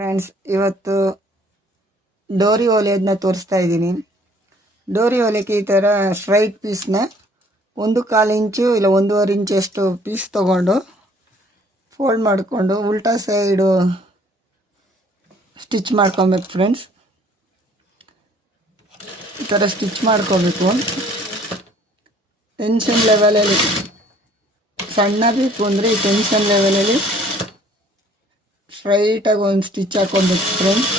Friends, ಇವತ್ತು ಡೋರಿ ಹೊಲಿಯೋದನ್ನ ತೋರಿಸ್ತಾ ಇದ್ದೀನಿ. ಡೋರಿ ಹೊಲಿಯೋಕ್ಕೆ ಈ ಥರ ಸ್ಟ್ರೈಟ್ ಪೀಸ್ನ 1/4 ಇಂಚು ಇಲ್ಲ 1.5 ಇಂಚು ಅಷ್ಟು ಪೀಸ್ ತೊಗೊಂಡು ಫೋಲ್ಡ್ ಮಾಡಿಕೊಂಡು ಉಲ್ಟಾ ಸೈಡು ಸ್ಟಿಚ್ ಮಾಡ್ಕೊಬೇಕು ಫ್ರೆಂಡ್ಸ್. ಈ ಥರ ಸ್ಟಿಚ್ ಮಾಡ್ಕೋಬೇಕು. ಟೆನ್ಷನ್ ಲೆವೆಲಲ್ಲಿ ಸಣ್ಣ ಬೇಕು ಅಂದರೆ ಈ ಟೆನ್ಷನ್ ಲೆವೆಲಲ್ಲಿ ಸ್ಟ್ರೈಟಾಗಿ ಒಂದು ಸ್ಟಿಚ್ ಹಾಕೊಬೇಕು ಫ್ರೆಂಡ್ಸ್.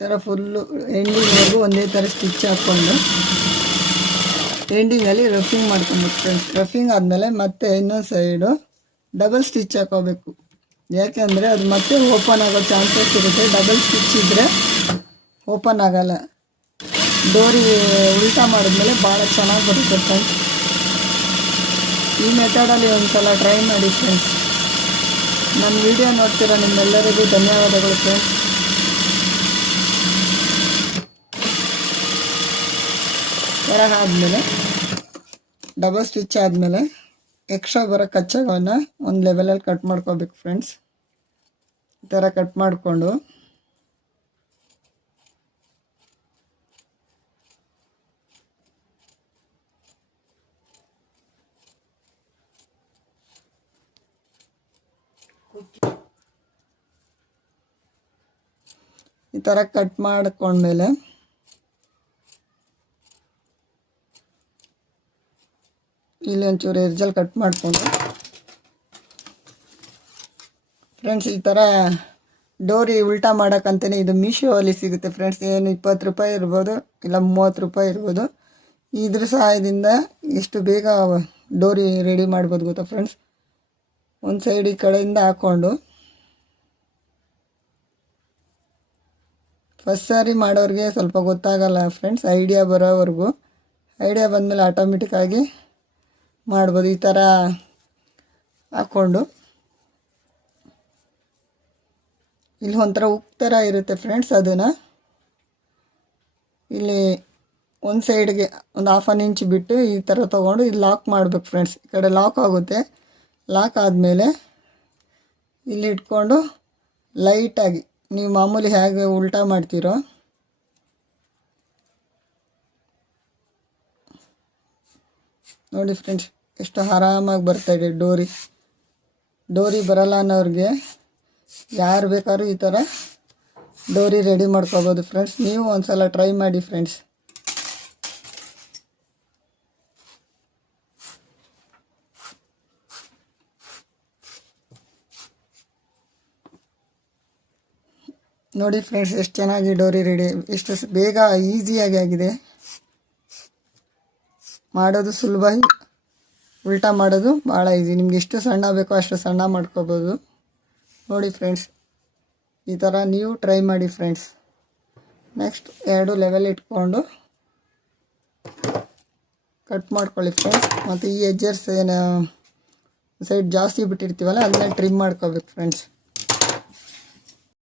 ಥರ ಫುಲ್ಲು ಎಂಡಿಂಗ್ವರೆಗೂ ಒಂದೇ ಥರ ಸ್ಟಿಚ್ ಹಾಕ್ಕೊಂಡು ಎಂಡಿಂಗಲ್ಲಿ ರಫಿಂಗ್ ಮಾಡ್ಕೊಬೇಕು ಫ್ರೆಂಡ್ಸ್. ರಫಿಂಗ್ ಆದಮೇಲೆ ಮತ್ತೆ ಇನ್ನೊಂದು ಸೈಡು ಡಬಲ್ ಸ್ಟಿಚ್ ಹಾಕೋಬೇಕು. ಯಾಕೆಂದರೆ ಅದು ಮತ್ತೆ ಓಪನ್ ಆಗೋ ಚಾನ್ಸಸ್ ಇರುತ್ತೆ. ಡಬಲ್ ಸ್ಟಿಚ್ ಇದ್ದರೆ ಓಪನ್ ಆಗಲ್ಲ. ಡೋರಿ ಉಲ್ಟಾ ಮಾಡಿದ್ಮೇಲೆ ಭಾಳ ಚೆನ್ನಾಗಿ ಬರುತ್ತೆ ಫ್ರೆಂಡ್ಸ್. ಈ ಮೆಥಡಲ್ಲಿ ಒಂದು ಸಲ ಟ್ರೈ ಮಾಡಿ ಫ್ರೆಂಡ್ಸ್. ನನ್ನ ವಿಡಿಯೋ ನೋಡ್ತೀರಾ ನಿಮ್ಮೆಲ್ಲರಿಗೂ ಧನ್ಯವಾದಗಳು ಫ್ರೆಂಡ್ಸ್. ಥರ ಆದಮೇಲೆ ಡಬಲ್ ಸ್ಟಿಚ್ ಆದಮೇಲೆ ಎಕ್ಸ್ಟ್ರಾ ಬರೋ ಕಚ್ಚೆಗಳನ್ನ ಒಂದು ಲೆವೆಲಲ್ಲಿ ಕಟ್ ಮಾಡ್ಕೋಬೇಕು ಫ್ರೆಂಡ್ಸ್. ಈ ಥರ ಕಟ್ ಮಾಡಿಕೊಂಡು ಈ ಥರ ಕಟ್ ಮಾಡ್ಕೊಂಡ್ಮೇಲೆ ಇಲ್ಲಿ ಒಂಚೂರು ಎರ್ಜಲ್ಲಿ ಕಟ್ ಮಾಡಿಕೊಂಡು ಫ್ರೆಂಡ್ಸ್, ಈ ಥರ ಡೋರಿ ಉಲ್ಟಾ ಮಾಡೋಕ್ಕಂತಲೇ ಇದು ಮೀಶೋಲ್ಲಿ ಸಿಗುತ್ತೆ ಫ್ರೆಂಡ್ಸ್. ಏನು 20 ರೂಪಾಯಿ ಇರ್ಬೋದು, ಇಲ್ಲ 30 ರೂಪಾಯಿ ಇರ್ಬೋದು. ಇದ್ರ ಸಹಾಯದಿಂದ ಎಷ್ಟು ಬೇಗ ಡೋರಿ ರೆಡಿ ಮಾಡ್ಬೋದು ಗೊತ್ತಾ ಫ್ರೆಂಡ್ಸ್. ಒಂದು ಸೈಡ್ ಈ ಕಡೆಯಿಂದ ಹಾಕ್ಕೊಂಡು ಫಸ್ಟ್ ಸಾರಿ ಮಾಡೋರಿಗೆ ಸ್ವಲ್ಪ ಗೊತ್ತಾಗಲ್ಲ ಫ್ರೆಂಡ್ಸ್. ಐಡಿಯಾ ಬರೋವರೆಗೂ, ಐಡಿಯಾ ಬಂದಮೇಲೆ ಆಟೋಮೆಟಿಕ್ಕಾಗಿ ಮಾಡ್ಬೋದು. ಈ ಥರ ಹಾಕ್ಕೊಂಡು ಇಲ್ಲಿ ಒಂಥರ ಉಕ್ ಥರ ಇರುತ್ತೆ ಫ್ರೆಂಡ್ಸ್. ಅದನ್ನು ಇಲ್ಲಿ ಒಂದು ಸೈಡ್ಗೆ ಒಂದು 1/2 ಇಂಚ್ ಬಿಟ್ಟು ಈ ಥರ ತೊಗೊಂಡು ಇಲ್ಲಿ ಲಾಕ್ ಮಾಡಬೇಕು ಫ್ರೆಂಡ್ಸ್. ಈ ಕಡೆ ಲಾಕ್ ಆಗುತ್ತೆ. ಲಾಕ್ ಆದಮೇಲೆ ಇಲ್ಲಿ ಇಟ್ಕೊಂಡು ಲೈಟಾಗಿ ನೀವು ಮಾಮೂಲಿ ಹೇಗೆ ಉಲ್ಟಾ ಮಾಡ್ತೀರೋ ನೋಡಿ ಫ್ರೆಂಡ್ಸ್, ಎಷ್ಟು ಆರಾಮಾಗಿ ಬರ್ತಾಯಿದೆ ಡೋರಿ. ಡೋರಿ ಬರಲ್ಲ ಅನ್ನೋರಿಗೆ ಯಾರು ಬೇಕಾದ್ರೂ ಈ ಥರ ಡೋರಿ ರೆಡಿ ಮಾಡ್ಕೋಬೋದು ಫ್ರೆಂಡ್ಸ್. ನೀವು ಒಂದು ಸಲ ಟ್ರೈ ಮಾಡಿ ಫ್ರೆಂಡ್ಸ್. ನೋಡಿ ಫ್ರೆಂಡ್ಸ್, ಎಷ್ಟು ಚೆನ್ನಾಗಿ ಡೋರಿ ರೆಡಿ, ಎಷ್ಟು ಬೇಗ ಈಸಿಯಾಗಿ ಆಗಿದೆ. ಮಾಡೋದು ಸುಲಭ, ಉಲ್ಟಾ ಮಾಡೋದು ಭಾಳ ಈಸಿ. ನಿಮ್ಗೆ ಎಷ್ಟು ಸಣ್ಣ ಬೇಕೋ ಅಷ್ಟು ಸಣ್ಣ ಮಾಡ್ಕೋಬೋದು. ನೋಡಿ ಫ್ರೆಂಡ್ಸ್, ಈ ಥರ ನೀವು ಟ್ರೈ ಮಾಡಿ ಫ್ರೆಂಡ್ಸ್. ನೆಕ್ಸ್ಟ್ 2 ಲೆವೆಲ್ ಇಟ್ಕೊಂಡು ಕಟ್ ಮಾಡ್ಕೊಳ್ಳಿ ಫ್ರೆಂಡ್ಸ್. ಮತ್ತು ಈ ಎಡ್ಜರ್ಸ್ ಏನು ಸೈಡ್ ಜಾಸ್ತಿ ಬಿಟ್ಟಿರ್ತೀವಲ್ಲ ಅದನ್ನ ಟ್ರಿಮ್ ಮಾಡ್ಕೋಬೇಕು ಫ್ರೆಂಡ್ಸ್.